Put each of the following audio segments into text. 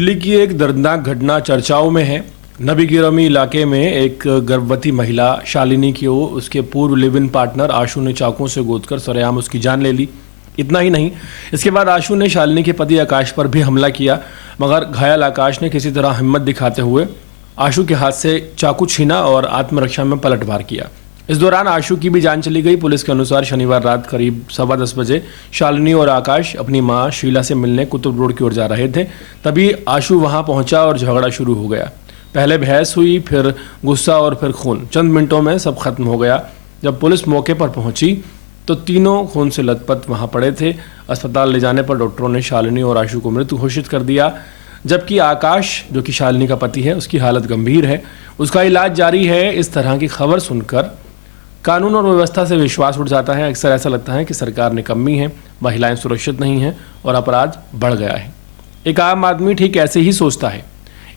दिल्ली की एक दर्दनाक घटना चर्चाओं में है। नबी गिरामी इलाके में एक गर्भवती महिला शालिनी की उसके पूर्व लिव इन पार्टनर आशु ने चाकुओं से गोदकर सरेआम उसकी जान ले ली। इतना ही नहीं, इसके बाद आशु ने शालिनी के पति आकाश पर भी हमला किया, मगर घायल आकाश ने किसी तरह हिम्मत दिखाते हुए आशु के हाथ से चाकू छीना और आत्मरक्षा में पलटवार किया। इस दौरान आशु की भी जान चली गई। पुलिस के अनुसार शनिवार रात करीब 10:15 बजे शालिनी और आकाश अपनी मां शीला से मिलने कुतुब रोड की ओर जा रहे थे। तभी आशु वहां पहुंचा और झगड़ा शुरू हो गया। पहले बहस हुई, फिर गुस्सा और फिर खून। चंद मिनटों में सब खत्म हो गया। जब पुलिस मौके पर पहुंची तो तीनों खून से लथपथ वहां पड़े थे। अस्पताल ले जाने पर डॉक्टरों ने शालिनी और आशु को मृत घोषित कर दिया, जबकि आकाश, जो कि शालिनी का पति है, उसकी हालत गंभीर है, उसका इलाज जारी है। इस तरह की खबर सुनकर कानून और व्यवस्था से विश्वास उठ जाता है। अक्सर ऐसा लगता है कि सरकार निकम्मी है, महिलाएं सुरक्षित नहीं हैं और अपराध बढ़ गया है। एक आम आदमी ठीक ऐसे ही सोचता है।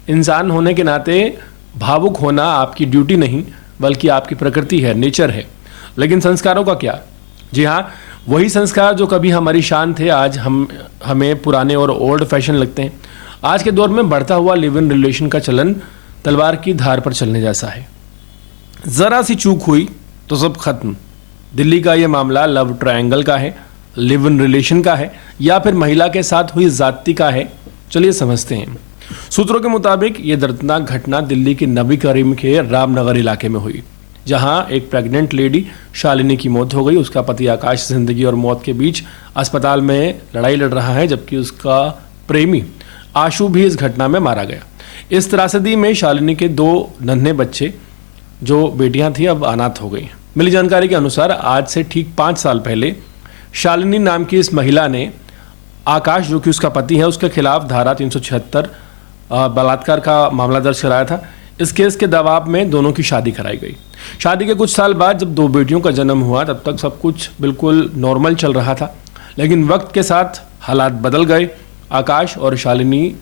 इंसान होने के नाते भावुक होना आपकी ड्यूटी नहीं, बल्कि आपकी प्रकृति है, नेचर है। लेकिन संस्कारों का क्या? जी हाँ, वही संस्कार जो कभी हमारी शान थे, आज हमें पुराने और ओल्ड फैशन लगते हैं। आज के दौर में बढ़ता हुआ लिव इन रिलेशन का चलन तलवार की धार पर चलने जैसा है। जरा सी चूक हुई तो सब खत्म। दिल्ली का ये मामला लव ट्रायंगल का है, लिव इन रिलेशन का है, या फिर महिला के साथ हुई जाति का है? चलिए समझते हैं। सूत्रों के मुताबिक ये दर्दनाक घटना दिल्ली के नबी करीम के रामनगर इलाके में हुई, जहां एक प्रेग्नेंट लेडी शालिनी की मौत हो गई। उसका पति आकाश जिंदगी और मौत के बीच अस्पताल में लड़ाई लड़ रहा है, जबकि उसका प्रेमी आशु भी इस घटना में मारा गया। इस त्रासदी में शालिनी के 2 नन्हे बच्चे, जो बेटियां थी, अब अनाथ हो गई। मिली जानकारी के अनुसार आज से ठीक 5 साल पहले शालिनी नाम की इस महिला ने आकाश, जो कि उसका पति है, उसके खिलाफ धारा 376 बलात्कार का मामला दर्ज कराया था। इस केस के दबाव में दोनों की शादी कराई गई। शादी के कुछ साल बाद जब 2 बेटियों का जन्म हुआ, तब तक सब कुछ बिल्कुल नॉर्मल चल रहा था। लेकिन वक्त के साथ हालात बदल गए। आकाश और शालिनी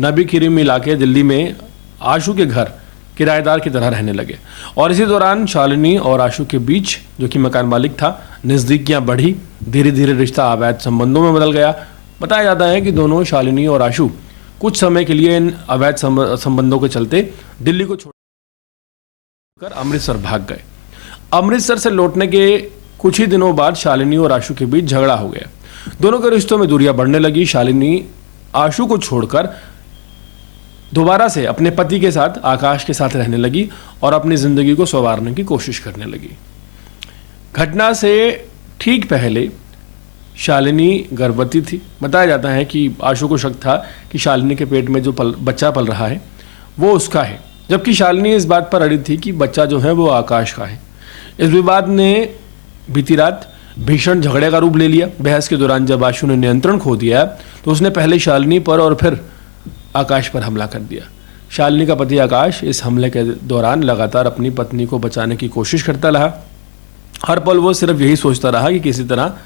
नबी करीम इलाके दिल्ली में आशु के घर किराएदार की तरह रहने लगे, और इसी दौरान शालिनी और आशु के बीच, जो कि मकान मालिक था, नज़दीकियां बढ़ी। धीरे धीरे रिश्ता अवैध संबंधों में बदल गया। बताया जाता है कि दोनों, शालिनी और आशु, कुछ समय के लिए इन अवैध संबंधों के चलते दिल्ली को छोड़कर अमृतसर भाग गए। अमृतसर से लौटने के कुछ ही दिनों बाद शालिनी और आशु के बीच झगड़ा हो गया। दोनों के रिश्तों में दूरियां बढ़ने लगी। शालिनी आशु को छोड़कर दोबारा से अपने पति के साथ, आकाश के साथ रहने लगी और अपनी जिंदगी को संवारने की कोशिश करने लगी। घटना से ठीक पहले शालिनी गर्भवती थी। बताया जाता है कि आशु को शक था कि शालिनी के पेट में जो बच्चा पल रहा है वो उसका है, जबकि शालिनी इस बात पर अड़ी थी कि बच्चा जो है वो आकाश का है। इस विवाद ने बीती रात भीषण झगड़े का रूप ले लिया। बहस के दौरान जब आशु ने नियंत्रण खो दिया तो उसने पहले शालिनी पर और फिर आकाश पर हमला कर दिया। शालिनी का पति आकाश इस हमले के दौरान लगातार अपनी पत्नी को बचाने की कोशिश करता रहा। हर पल वो सिर्फ यही सोचता रहा कि किसी तरह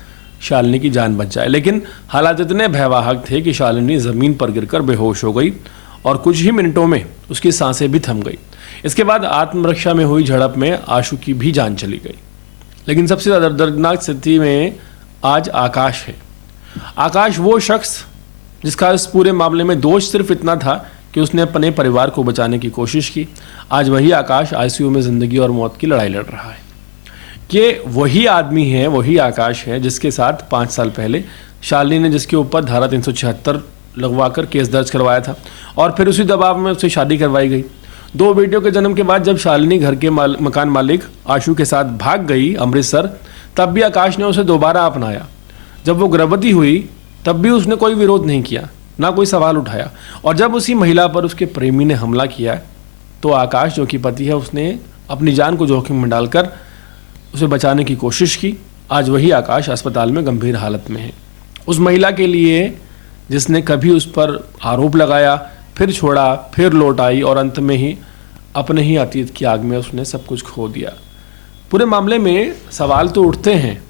शालिनी की जान बच जाए। लेकिन हालात इतने भयावह थे कि शालिनी ज़मीन पर गिरकर बेहोश हो गई और कुछ ही मिनटों में उसकी सांसें भी थम गई। इसके बाद आत्मरक्षा में हुई झड़प में आशु की भी जान चली गई। लेकिन सबसे ज़्यादा दर्दनाक स्थिति में आज आकाश है। आकाश वो शख्स जिसका इस पूरे मामले में दोष सिर्फ इतना था कि उसने अपने परिवार को बचाने की कोशिश की। आज वही आकाश आईसीयू में ज़िंदगी और मौत की लड़ाई लड़ रहा है। ये वही आदमी है, वही आकाश है जिसके साथ 5 साल पहले शालिनी ने, जिसके ऊपर धारा 376 लगवाकर केस दर्ज करवाया था, और फिर उसी दबाव में उससे शादी करवाई गई। 2 बेटियों के जन्म के बाद जब शालिनी घर के मकान मालिक आशु के साथ भाग गई अमृतसर, तब भी आकाश ने उसे दोबारा अपनाया। जब वो गर्भवती हुई तब भी उसने कोई विरोध नहीं किया, ना कोई सवाल उठाया। और जब उसी महिला पर उसके प्रेमी ने हमला किया तो आकाश, जो कि पति है, उसने अपनी जान को जोखिम में डालकर उसे बचाने की कोशिश की। आज वही आकाश अस्पताल में गंभीर हालत में है। उस महिला के लिए जिसने कभी उस पर आरोप लगाया, फिर छोड़ा, फिर लौट आई और अंत में ही अपने ही अतीत की आग में उसने सब कुछ खो दिया। पूरे मामले में सवाल तो उठते हैं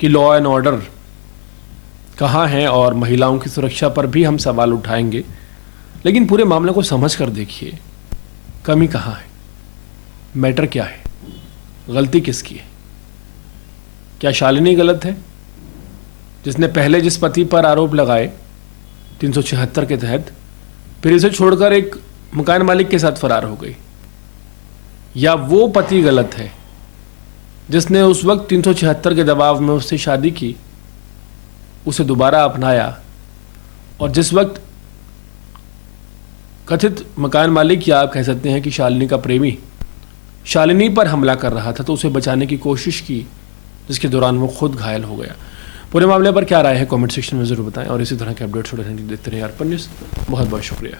कि लॉ एंड ऑर्डर कहाँ है, और महिलाओं की सुरक्षा पर भी हम सवाल उठाएंगे। लेकिन पूरे मामले को समझ कर देखिए, कमी कहाँ है, मैटर क्या है, गलती किसकी है? क्या शालिनी गलत है जिसने पहले जिस पति पर आरोप लगाए 376 के तहत, फिर इसे छोड़कर एक मकान मालिक के साथ फरार हो गई, या वो पति गलत है जिसने उस वक्त 376 के दबाव में उससे शादी की, उसे दोबारा अपनाया, और जिस वक्त कथित मकान मालिक या आप कह सकते हैं कि शालिनी का प्रेमी शालिनी पर हमला कर रहा था तो उसे बचाने की कोशिश की, जिसके दौरान वो खुद घायल हो गया। पूरे मामले पर क्या राय है कमेंट सेक्शन में ज़रूर बताएं, और इसी तरह के अपडेट्स देखते रहिए अर्पण न्यूज़। बहुत बहुत शुक्रिया।